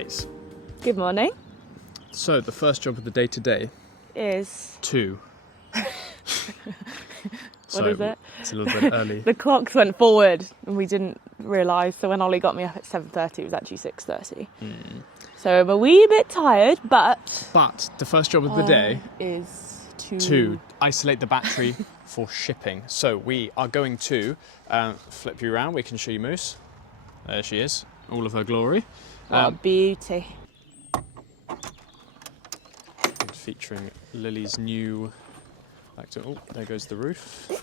Guys. Good morning. So the first job of the day today Is... 2. What is it? It's a little bit early. The clocks went forward and we didn't realise. So when Ollie got me up at 7:30, it was actually 6:30. So I'm a wee bit tired, but... But the first job of the day is to isolate the battery for shipping. So we are going to flip you around. We can show you Moose. There she is, all of her glory. What a beauty. Featuring Lily's new... Oh, there goes the roof.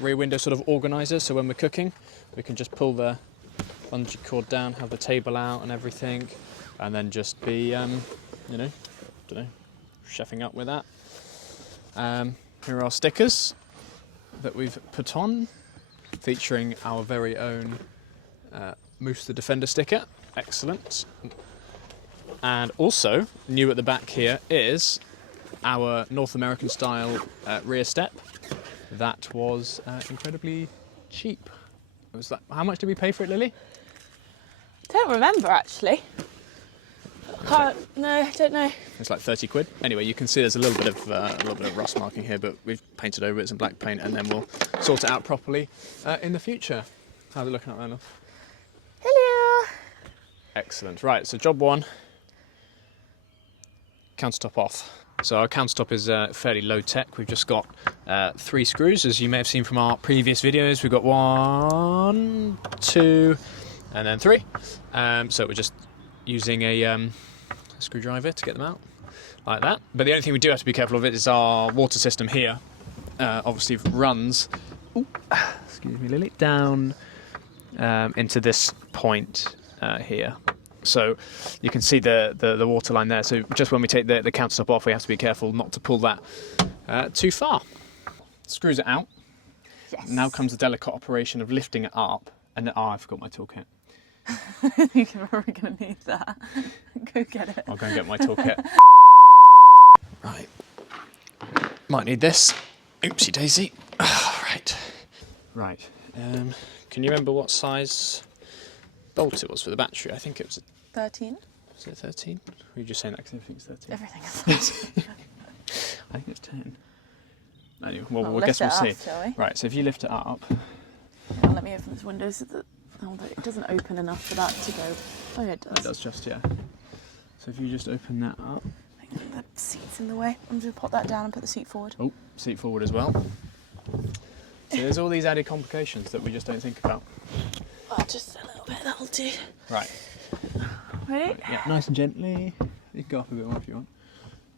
Rear window sort of organiser, so when we're cooking, we can just pull the bungee cord down, have the table out and everything, and then just be, chefing up with that. Here are our stickers that we've put on, featuring our very own Moose the Defender sticker. Excellent. And also, new at the back here is our North American style rear step. That was incredibly cheap. It was like, how much did we pay for it, Lily? Don't remember actually. No, I don't know. It's like 30 quid. Anyway, you can see there's a little bit of rust marking here, but we've painted over it some black paint, and then we'll sort it out properly in the future. How's it looking up there, love? Hello. Excellent. Right, so job 1. Countertop off. So our countertop is fairly low tech. We've just got 3 screws, as you may have seen from our previous videos. We've got 1, 2, and then 3. So we're just using a screwdriver to get them out, like that. But the only thing we do have to be careful of it is our water system here. Obviously runs, excuse me, Lily, down into this point here. So you can see the water line there. So just when we take the countertop off, we have to be careful not to pull that too far. Screws it out. Yes. Now comes the delicate operation of lifting it up. And then, I forgot my toolkit. You're probably going to need that. Go get it. I'll go and get my toolkit. Right. Might need this. Oopsie daisy. Right. Right. Can you remember what size bolt it was for the battery? I think it was 13. Was it 13? Or were you just saying that because everything's 13? Everything is 13. I think it's 10. Anyway, well, Well, we'll guess we'll lift see. it up, shall we? Right, so if you lift it up. Let me open this window so that it doesn't open enough for that to go. Oh, yeah, it does. It does just, yeah. So if you just open that up. The seat's in the way. I'm just going to pop that down and put the seat forward. Oh, seat forward as well. So there's all these added complications that we just don't think about. Oh, just a little bit, that'll do. Right. Ready? Yeah, nice and gently. You can go up a bit more if you want.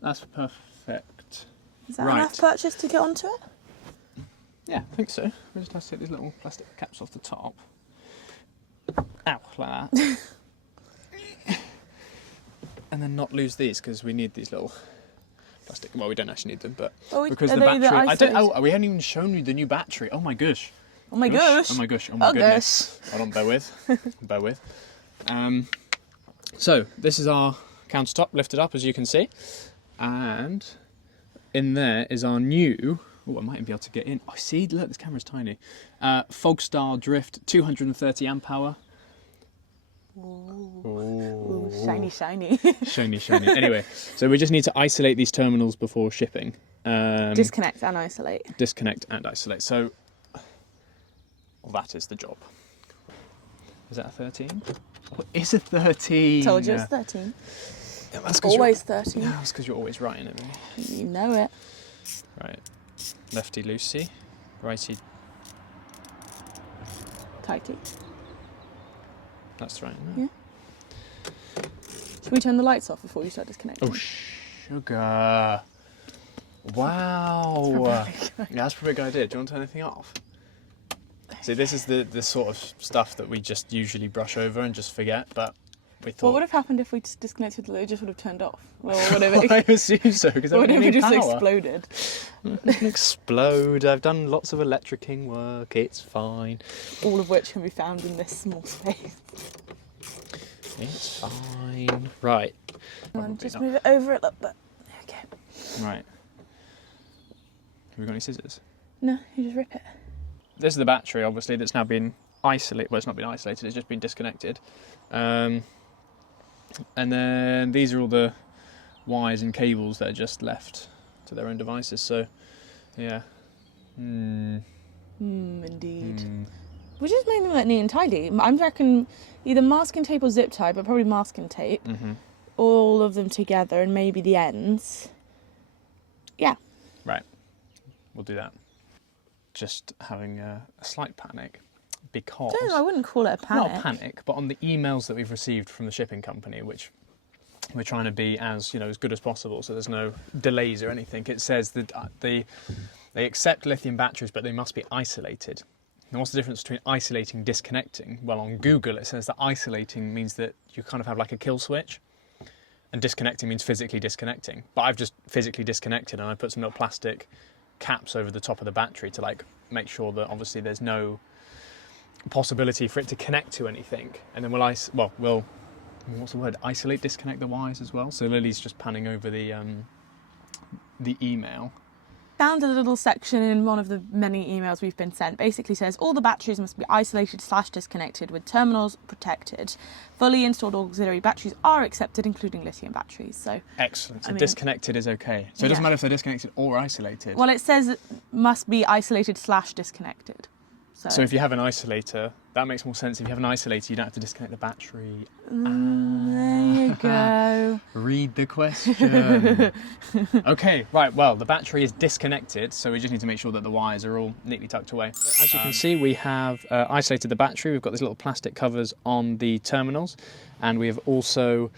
That's perfect. Is that Right. enough purchase to get onto it? Yeah, I think so. We just have to take these little plastic caps off the top. Ow, like that. And then not lose these, because we need these little plastic. Well, we don't actually need them, but because the battery. We haven't even shown you the new battery. Oh my gosh. Oh my gosh. Oh my gosh. Oh my goodness. Hold on, bear with. Bear with. So this is our countertop lifted up, as you can see, and in there is our new. Oh, I might even be able to get in. Oh, see, look, this camera's tiny. Fogstar Drift, 230 amp hour. Ooh, shiny, shiny. Shiny, shiny. Anyway, so we just need to isolate these terminals before shipping. Disconnect and isolate. Disconnect and isolate. So, well, that is the job. Is that a 13? What is a 13? Told you it's 13. Yeah, that's Always 13. No, that's because you're always right in it, really. You know it. Right. Lefty loosey. Righty. Tighty. That's right. No? Yeah. Should we turn the lights off before we start disconnecting? Oh, sugar. Wow. Yeah, that's a big idea. Do you want to turn anything off? See, this is the sort of stuff that we just usually brush over and just forget, but we thought... What would have happened if we just disconnected it? It just would have turned off. Or whatever. I assume so, because What if it just power. exploded? Explode. I've done lots of electricing work. It's fine. All of which can be found in this small space. It's fine. Right. Just move it over a little bit. Okay. Right. Have we got any scissors? No, you just rip it. This is the battery, obviously, that's now been isolated. Well, it's not been isolated, it's just been disconnected. And then these are all the wires and cables that are just left to their own devices. So, yeah. Indeed. Which is mainly like neat and tidy. I reckon either masking tape or zip tie, but probably masking tape. All of them together and maybe the ends. Yeah. Right. We'll do that. Just having a slight panic because... I wouldn't call it a panic. Not a panic, but on the emails that we've received from the shipping company, which we're trying to be as good as possible, so there's no delays or anything. It says that they accept lithium batteries, but they must be isolated. Now, what's the difference between isolating and disconnecting? Well, on Google it says that isolating means that you kind of have like a kill switch, and disconnecting means physically disconnecting. But I've just physically disconnected, and I put some little plastic caps over the top of the battery to like make sure that obviously there's no possibility for it to connect to anything. And then we'll what's the word? Isolate, disconnect the wires as well. So Lily's just panning over the email. Found a little section in one of the many emails we've been sent. Basically says all the batteries must be isolated / disconnected with terminals protected. Fully installed auxiliary batteries are accepted, including lithium batteries. So excellent. So disconnected is okay. So it doesn't matter if they're disconnected or isolated. Well, it says it must be isolated / disconnected. So if you have an isolator, that makes more sense. If you have an isolator, you don't have to disconnect the battery. There you go. Read the question. Okay, right, well, the battery is disconnected, so we just need to make sure that the wires are all neatly tucked away. As you can see, we have isolated the battery. We've got these little plastic covers on the terminals, and we have also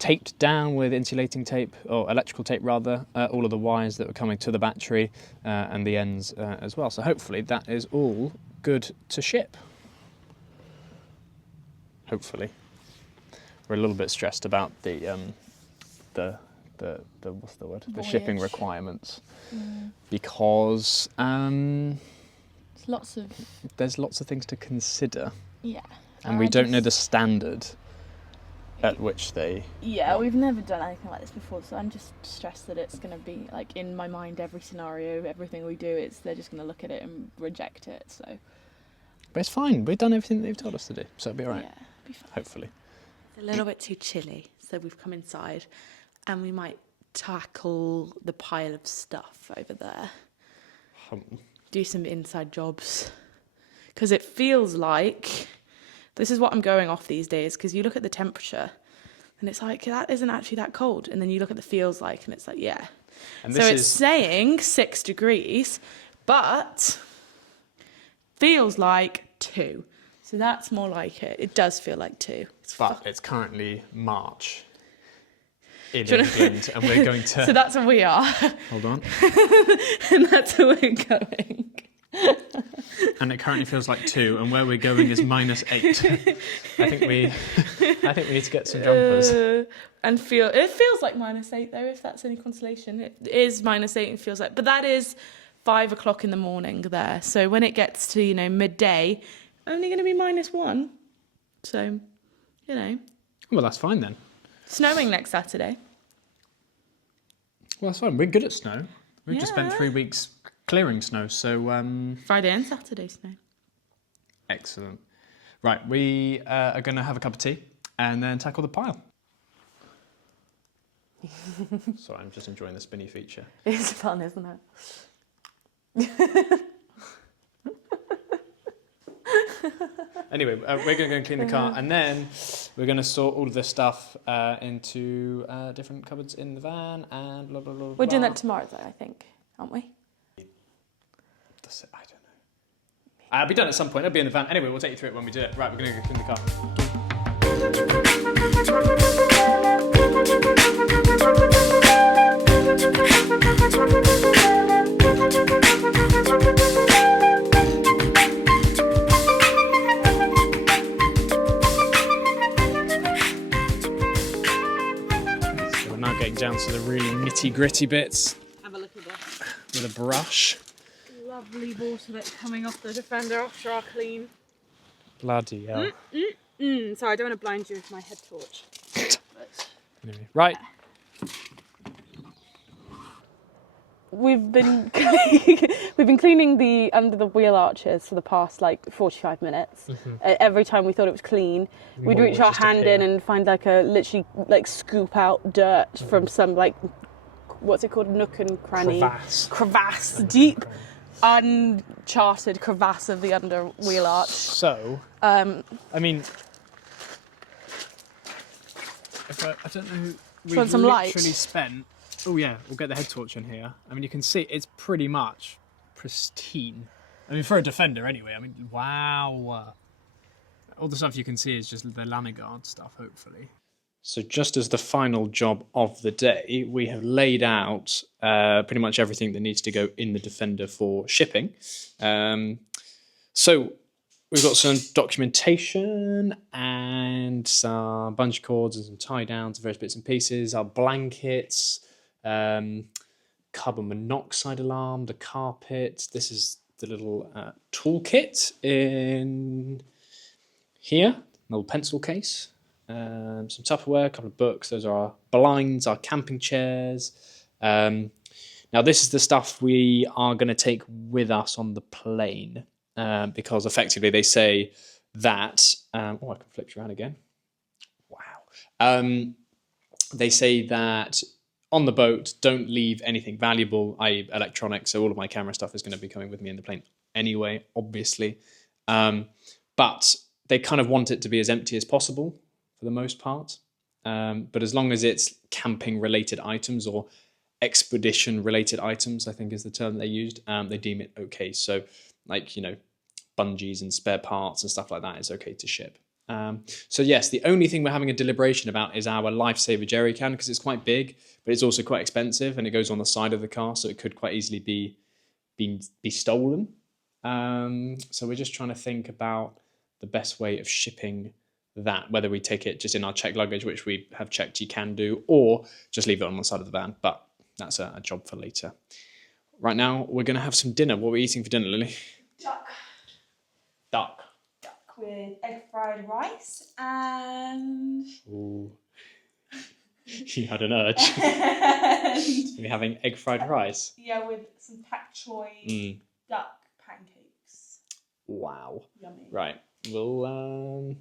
taped down with insulating tape, or electrical tape rather, all of the wires that were coming to the battery and the ends as well. So hopefully that is all good to ship. Hopefully. We're a little bit stressed about the what's the word? The shipping requirements, because there's lots of things to consider. Yeah. And we don't know the standard at which they... Yeah, we've never done anything like this before, so I'm just stressed that it's going to be, like, in my mind, every scenario, everything we do, they're just going to look at it and reject it, so... But it's fine, we've done everything that they've told us to do, so it'll be alright. Yeah, it'll be fine. Hopefully. It's a little bit too chilly, so we've come inside, and we might tackle the pile of stuff over there. Do some inside jobs. Because it feels like... This is what I'm going off these days, because you look at the temperature and it's like, that isn't actually that cold. And then you look at the feels like, and it's like, yeah. And so it's saying 6 degrees, but feels like 2. So that's more like it. It does feel like 2. But it's currently March in England, and we're going to... So that's where we are. Hold on. And that's where we're going. And it currently feels like 2, and where we're going is -8. I think we need to get some jumpers. And it feels like -8 though, if that's any consolation. It is -8 and feels like, but that is 5 o'clock in the morning there. So when it gets to midday, only going to be -1. So, Well, that's fine then. Snowing next Saturday. Well, that's fine. We're good at snow. We've just spent 3 weeks clearing snow, so... Friday and Saturday snow. Excellent. Right, we are going to have a cup of tea and then tackle the pile. Sorry, I'm just enjoying the spinny feature. It's fun, isn't it? Anyway, we're going to go and clean the car, and then we're going to sort all of this stuff into different cupboards in the van, and blah, blah, blah, blah. We're doing that tomorrow, though, I think, aren't we? I don't know. I'll be done at some point. I'll be in the van. Anyway, we'll take you through it when we do it. Right, we're going to go clean the car. So we're now getting down to the really nitty-gritty bits. Have a look at this. With a brush. Lovely water that's coming off the Defender after our clean. Bloody hell. Sorry, I don't want to blind you with my head torch. Anyway, right. We've been we've been cleaning the under the wheel arches for the past like 45 minutes. Every time we thought it was clean, we'd reach our hand in and find like literally like scoop out dirt from some like, what's it called, nook and cranny, crevasse, deep uncharted crevasse of the under wheel arch. So I mean, if I don't know, we've want some light? literally spent. Oh yeah, we'll get the head torch in here. I mean, you can see it's pretty much pristine. I mean, for a Defender anyway. I mean, wow. All the stuff you can see is just the Lanigard stuff, hopefully. So just as the final job of the day, we have laid out pretty much everything that needs to go in the Defender for shipping. So we've got some documentation and some bungee cords and some tie downs, various bits and pieces, our blankets, carbon monoxide alarm, the carpet. This is the little toolkit in here, a little pencil case, some Tupperware, a couple of books. Those are our blinds, our camping chairs. Now this is the stuff we are going to take with us on the plane, because effectively they say that, I can flip you around again. Wow. They say that on the boat, don't leave anything valuable, i.e. electronics. So all of my camera stuff is going to be coming with me in the plane anyway, obviously. But they kind of want it to be as empty as possible for the most part. But as long as it's camping related items or expedition related items, I think is the term they used, they deem it okay. So like, you know, bungees and spare parts and stuff like that is okay to ship. So yes, the only thing we're having a deliberation about is our Lifesaver jerry can, because it's quite big, but it's also quite expensive and it goes on the side of the car, so it could quite easily be stolen. So we're just trying to think about the best way of shipping that, whether we take it just in our checked luggage, which we have checked you can do, or just leave it on the side of the van, but that's a job for later. Right now, we're going to have some dinner. What are we eating for dinner, Lily? Duck. With egg fried rice and... Ooh. You had an urge. We're having egg fried rice? Yeah, with some pak choy duck pancakes. Wow. Yummy. Right, we'll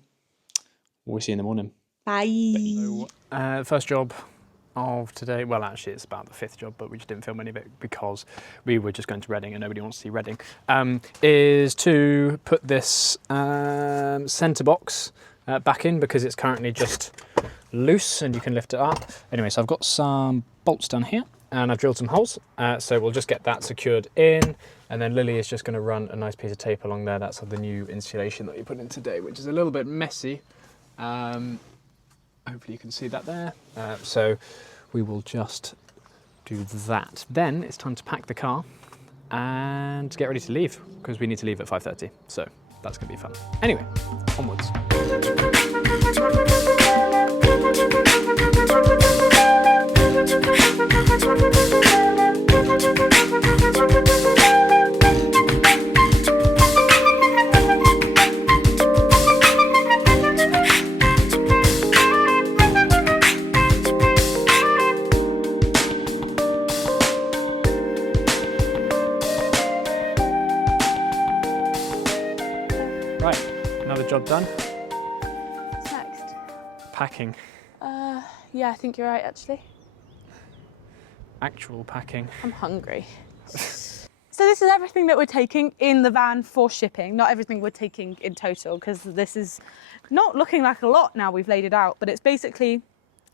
see you in the morning. Bye. So, first job of today, well actually it's about the 5th job, but we just didn't film any of it because we were just going to Reading and nobody wants to see Reading, is to put this centre box back in, because it's currently just loose and you can lift it up. Anyway, so I've got some bolts down here and I've drilled some holes, so we'll just get that secured in, and then Lily is just going to run a nice piece of tape along there. That's the new insulation that we put in today, which is a little bit messy. Hopefully you can see that there. So we will just do that. Then it's time to pack the car and get ready to leave, because we need to leave at 5:30. So that's going to be fun. Anyway, onwards. Right, another job done. What's next? Packing. Yeah, I think you're right, actually. Actual packing. I'm hungry. So this is everything that we're taking in the van for shipping. Not everything we're taking in total, because this is not looking like a lot now we've laid it out, but it's basically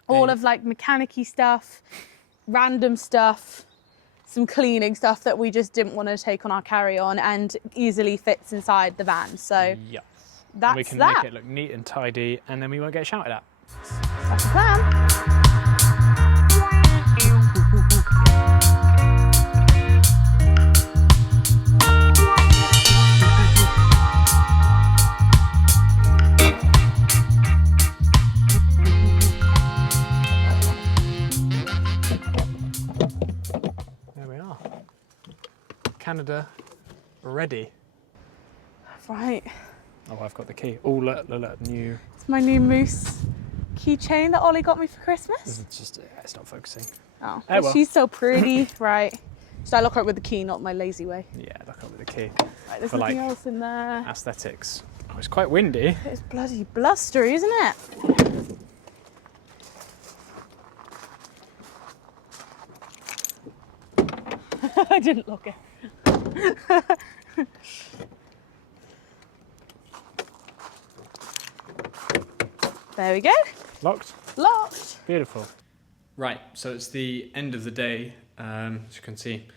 all of like mechanic-y stuff, random stuff, some cleaning stuff that we just didn't want to take on our carry-on and easily fits inside the van. So yeah, that's we can that. make it look neat and tidy, and then we won't get shouted at. That's the plan. There we are. Canada ready. Right. Oh, I've got the key. Oh, look, new. It's my new moose keychain that Ollie got me for Christmas. This is just, it's not focusing. Oh, Oh, well. she's so pretty. Right. So I lock up with the key, not my lazy way. Yeah, lock up with the key. Right, there's For, nothing like, else in there. Aesthetics. Oh, it's quite windy. It's bloody blustery, isn't it? I didn't lock it. There we go. Locked. Locked. Beautiful. Right, so it's the end of the day. As you can see,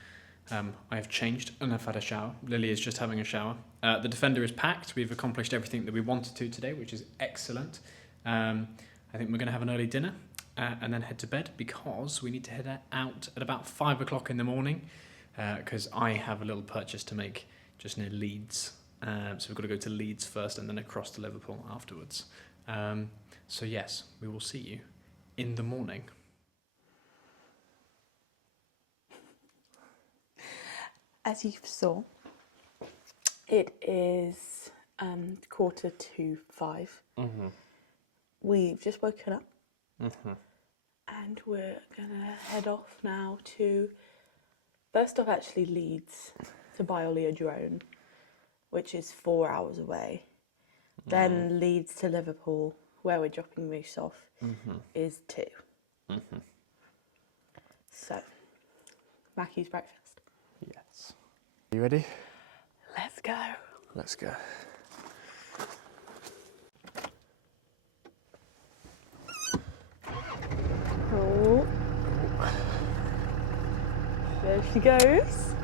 I have changed and I've had a shower. Lily is just having a shower. The Defender is packed. We've accomplished everything that we wanted to today, which is excellent. I think we're going to have an early dinner and then head to bed because we need to head out at about 5 o'clock in the morning because I have a little purchase to make just near Leeds. So we've got to go to Leeds first and then across to Liverpool afterwards. So yes, we will see you in the morning. As you saw, it is 4:45. Mm-hmm. We've just woken up Mm-hmm. and we're gonna head off now to, first off actually Leeds to buy Ollie a drone, which is 4 hours away. Then Leeds to Liverpool, where we're dropping Moose off, is 2. Mm-hmm. So, Mackie's breakfast. Yes. You ready? Let's go. Let's go. Oh. There she goes.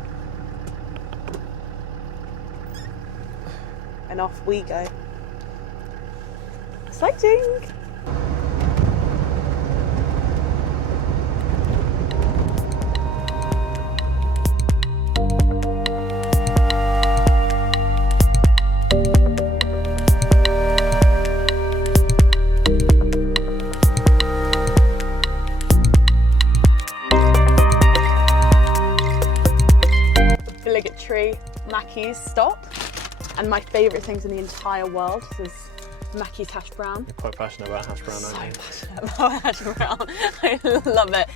And off we go. Exciting! Obligatory Mackie's stop, and my favourite things in the entire world is Mackie's hash brown. You're quite passionate about hash brown, aren't you? So passionate about hash brown. I love it.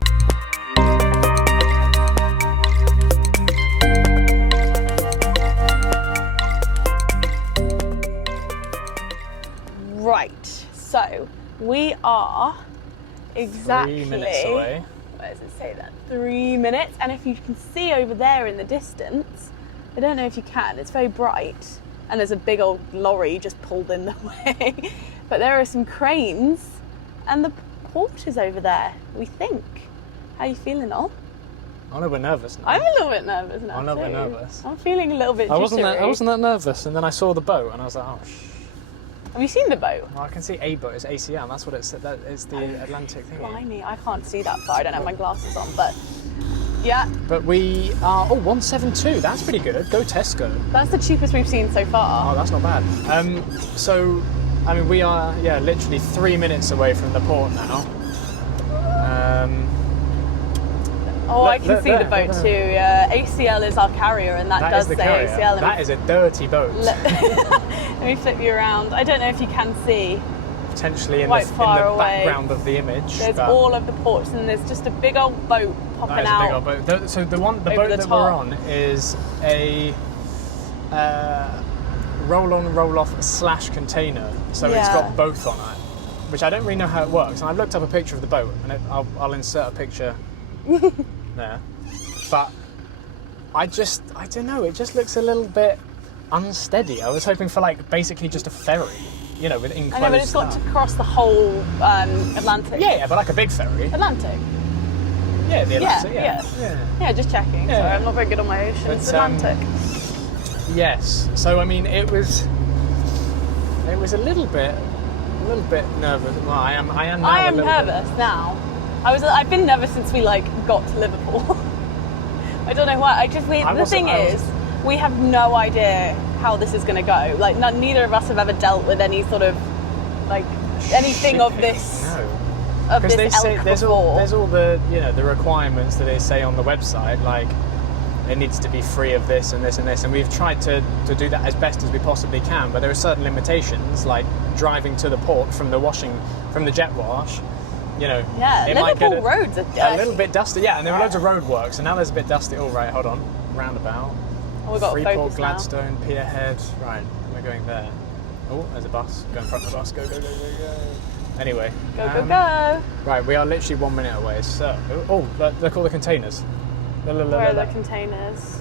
Right, so we are exactly 3 minutes away. Where does it say that? 3 minutes, and if you can see over there in the distance, I don't know if you can, it's very bright, and there's a big old lorry just pulled in the way, but there are some cranes, and the port is over there, we think. How are you feeling, Ol? I'm a little bit nervous now. I'm a little bit nervous now. I'm a little bit too. nervous. I'm feeling a little bit I wasn't jittery. that nervous, and then I saw the boat, and I was like, oh, Have you seen the boat? Well, I can see a boat. It's ACL. That's what it's. That it's the Atlantic thing. Blimey, I can't see that far. I don't have my glasses on, but yeah. But we are. Oh, 172. That's pretty good. Go Tesco. That's the cheapest we've seen so far. Oh, that's not bad. So, I mean, we are literally 3 minutes away from the port now. I can see the boat too. ACL is our carrier, and that does say carrier. ACL. That is a dirty boat. Let me flip you around. I don't know if you can see. Potentially in quite the far away. background of the image. There's all of the ports, and there's just a big old boat popping that is out. a big old boat. So the boat that top. we're on is a roll-on, roll-off / container. So it's got both on it, which I don't really know how it works. And I've looked up a picture of the boat, and I'll insert a picture there. But I don't know. It just looks a little bit unsteady. I was hoping for basically just a ferry, with enclosed. I know, but it's got to cross the whole Atlantic. Yeah, but like a big ferry. Atlantic. Yeah, the Atlantic. Yeah, just checking. Yeah. Sorry, I'm not very good on my oceans. But, It's Atlantic. Yes. So I mean, it was a little bit nervous. Well, I am now. I am nervous now. I've been nervous since we got to Liverpool. I don't know why. The thing is, we have no idea how this is going to go. Neither of us have ever dealt with any sort of anything of this. No. Of Because this they say elk there's before. all the the requirements that they say on the website, it needs to be free of this and this and this, and we've tried to do that as best as we possibly can, but there are certain limitations, like driving to the port from the jet wash, you know, Yeah, it might Liverpool get roads are dirty. a little bit dusty. Yeah, and there were loads of road work, so now there's a bit dusty. All right, hold on. Roundabout. Oh, we've got Freeport, focus now. Gladstone, Peterhead. Right, we're going there. Oh, there's a bus. Go in front of the bus. Go, go, go, go, go. Anyway. Go, go, go. Right, we are literally 1 minute away. So, oh, look all the containers. Where are the containers?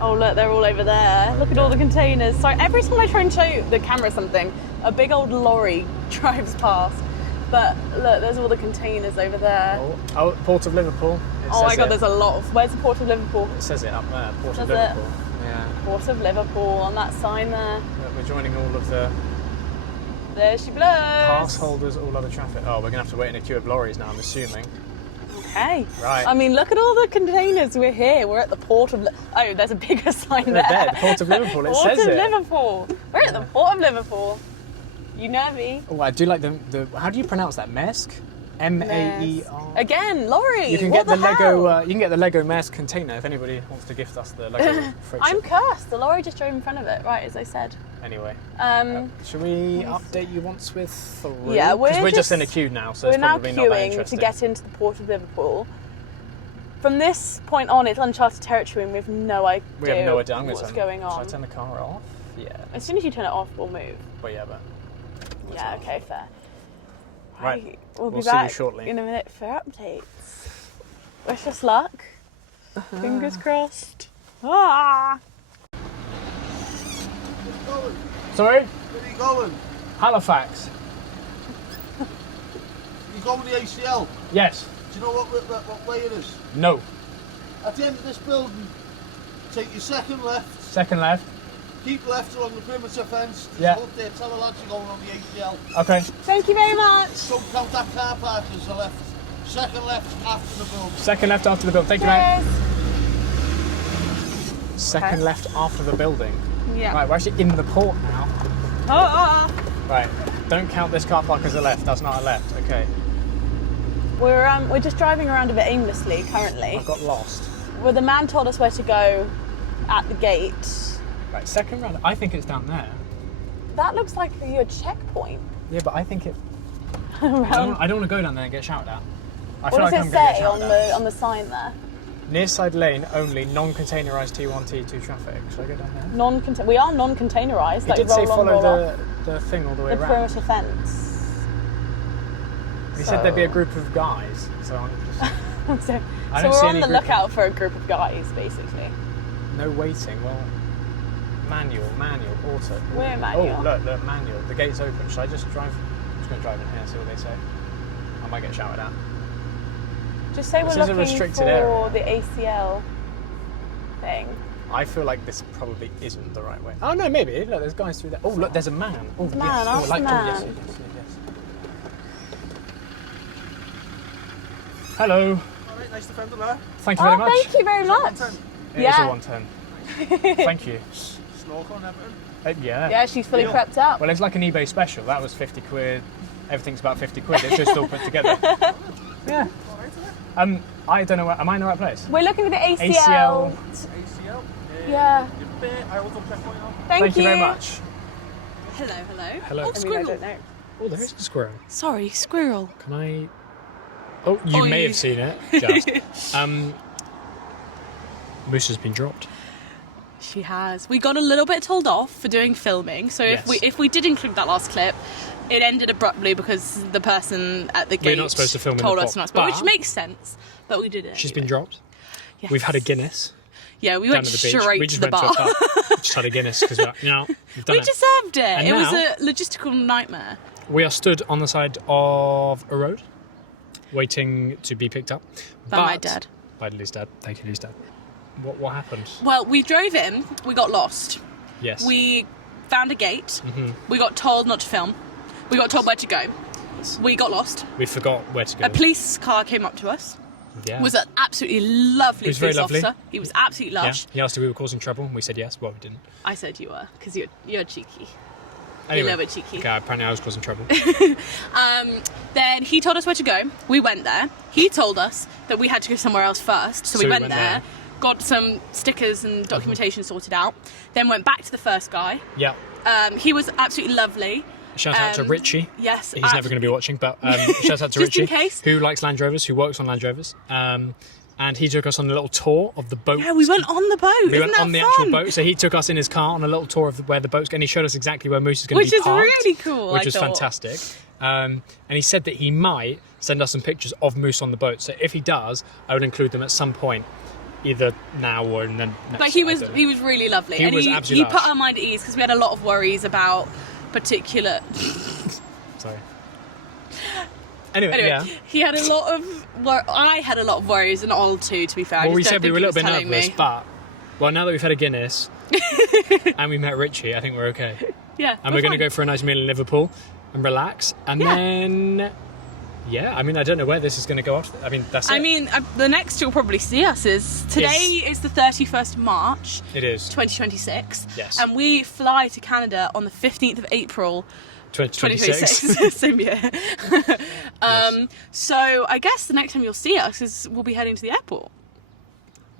Oh, look, they're all over there. Look at all the containers. So every time I try and show the camera something, a big old lorry drives past. But look, there's all the containers over there. Oh, Port of Liverpool. Oh my God, there's a lot of... Where's the Port of Liverpool? It says it up there, Port of Does it? Liverpool. Yeah. Port of Liverpool, on that sign there. Look, we're joining all of the There she blows. pass holders, all other traffic. Oh, we're going to have to wait in a queue of lorries now, I'm assuming. Okay. Right. I mean, look at all the containers. We're here. We're at the Port of... Oh, there's a bigger sign there. There, the Port of Liverpool, it Port says of it. Liverpool. We're at the Port of Liverpool. You know me. Oh, I do like the how do you pronounce that? Maersk? M-A-E-R. Again, lorry. You can what get the hell? Lego. You can get the Lego Maersk container if anybody wants to gift us the Lego fridge. I'm cursed. The lorry just drove in front of it. Right, as I said. Anyway, should Um, we update you once we're through? Yeah, because we're just in a queue now, so we're it's now probably not that queuing to interesting. get into the Port of Liverpool. From this point on, it's uncharted territory, and we have no idea. We have no idea. I'm what's gonna going Should I on. turn the car off? Yeah. As soon as you turn it off, we'll move. But yeah, but. Yeah. Okay. Fair. Right, We'll be we'll see you back shortly. in a minute for updates. Wish us luck. Fingers crossed. Ah. Sorry? Where are you going? Halifax. You going to the ACL? Yes. Do you know what way it is? No. At the end of this building, take your second left, Second left. keep left along the perimeter fence. Yeah. Up there, tell the lads you're going on the ACL. Okay. Thank you very much. Don't count that car park as the left. Second left after the building. Second left after the building. Thank you, mate. Cheers. Second Okay. left after the building. Yeah. Right, we're actually in the port now. Oh. Right. Don't count this car park as a left. That's not a left. Okay. We're just driving around a bit aimlessly currently. I got lost. Well, the man told us where to go at the gate. Right. Second round. I think it's down there. That looks like your checkpoint. Yeah, but I think it. Around. I don't want to go down there and get shouted at. I What does I'm it gonna get say shouted on at. the sign there? Near side lane only, non-containerised T1, T2 traffic. Should I go down there? We are non-containerised. It Like did say roll on, follow roll off. the thing all the way The around. perimeter fence. He said there'd be a group of guys, so I'm just So, I so don't we're see on any the group lookout for a group of guys, basically. no waiting. Well, manual, auto. We're manual. Oh, look, manual. The gate's open. Should I just drive? I'm just going to drive in here, see what they say. I might get shouted at. Just say This we're is a looking restricted for area. the ACL thing. I feel like this probably isn't the right way. Oh no, maybe. Look, there's guys through there. Oh, look, there's a man. Oh, There's a man, yes. ask the Oh, yes, man. yes. Hello. All right, nice to friend there. Thank you very much. Thank you very much. It Yeah. is a 110. Thank you. Snorkel and everything. Yeah. Yeah, she's fully Deal. prepped up. Well, it's like an eBay special. That was 50 quid. Everything's about 50 quid. It's just all put together. Yeah. I don't know where. Am I in the right place? We're looking for the ACL. ACL. ACL. Yeah. I will double check for you now. Thank you very much. Hello, hello. Hello. Oh, I mean, I squirrel. don't know. Oh, there is a squirrel. Sorry, squirrel. Can I? Oh, you Oh, may you- have seen it. Just. Moose has been dropped. She has. We got a little bit told off for doing filming, so Yes. if we did include that last clip, it ended abruptly because the person at the We're gate not supposed to film in the told pot, us not to, which but- makes sense. But we did it. She's anyway. been dropped. Yes. We've had a Guinness Yeah, we down went at the beach. straight We to just the went bar. to a pub. Just had a Guinness because we've done We it. deserved it. And It was now- a logistical nightmare. We are stood on the side of a road, waiting to be picked up. By my dad. By Lily's dad. Thank you, Lily's dad. What happened? Well, we drove in. We got lost. Yes. We found a gate. Mm-hmm. We got told not to film. We got told where to go. We got lost. We forgot where to go. A police car came up to us. Yeah. Was an absolutely lovely He was very police lovely. officer. He was absolutely Yeah. lush. He asked if we were causing trouble, and we said yes. Well, we didn't. I said you were, because you're cheeky. Anyway, You're a little bit cheeky. Okay, apparently I was causing trouble. Then he told us where to go. We went there. He told us that we had to go somewhere else first. So we went there, got some stickers and documentation sorted out. Then went back to the first guy. Yeah. He was absolutely lovely. Shout out to Richie. Yes. He's never going to be watching, but shout out to Just Richie, in case. who likes Land Rovers, who works on Land Rovers. And he took us on a little tour of the boat. Yeah, we went on the boat. We went Isn't on that the fun? actual boat. So he took us in his car on a little tour of where the boat's going. He showed us exactly where Moose is going to Which be is parked. really cool, Which I was thought. fantastic. And he said that he might send us some pictures of Moose on the boat. So if he does, I would include them at some point, either now or in the next. But he was really lovely. He and was he absolutely put lush. our mind at ease because we had a lot of worries about particular. Sorry. Anyway, yeah. He had a lot of. I had a lot of worries, and all too. To be fair, Well, I we just said don't we were a think little he bit was nervous, telling me. but now that we've had a Guinness and we met Richie, I think we're okay. Yeah, And we're going to go for a nice meal in Liverpool and relax, and then. Yeah, I mean, I don't know where this is going to go after. I mean, that's it. I mean, the next you'll probably see us is today is the 31st of March. It is. 2026. Yes. And we fly to Canada on the 15th of April. 2026. Same year. Yes. So I guess the next time you'll see us is we'll be heading to the airport.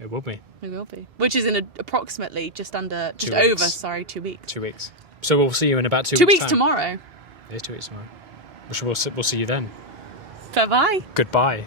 It will be. We will be. Which is in approximately just 2 weeks. over, 2 weeks. 2 weeks. So we'll see you in about 2 weeks. 2 weeks time. tomorrow. It is 2 weeks tomorrow. We'll see you then. Bye-bye. Goodbye.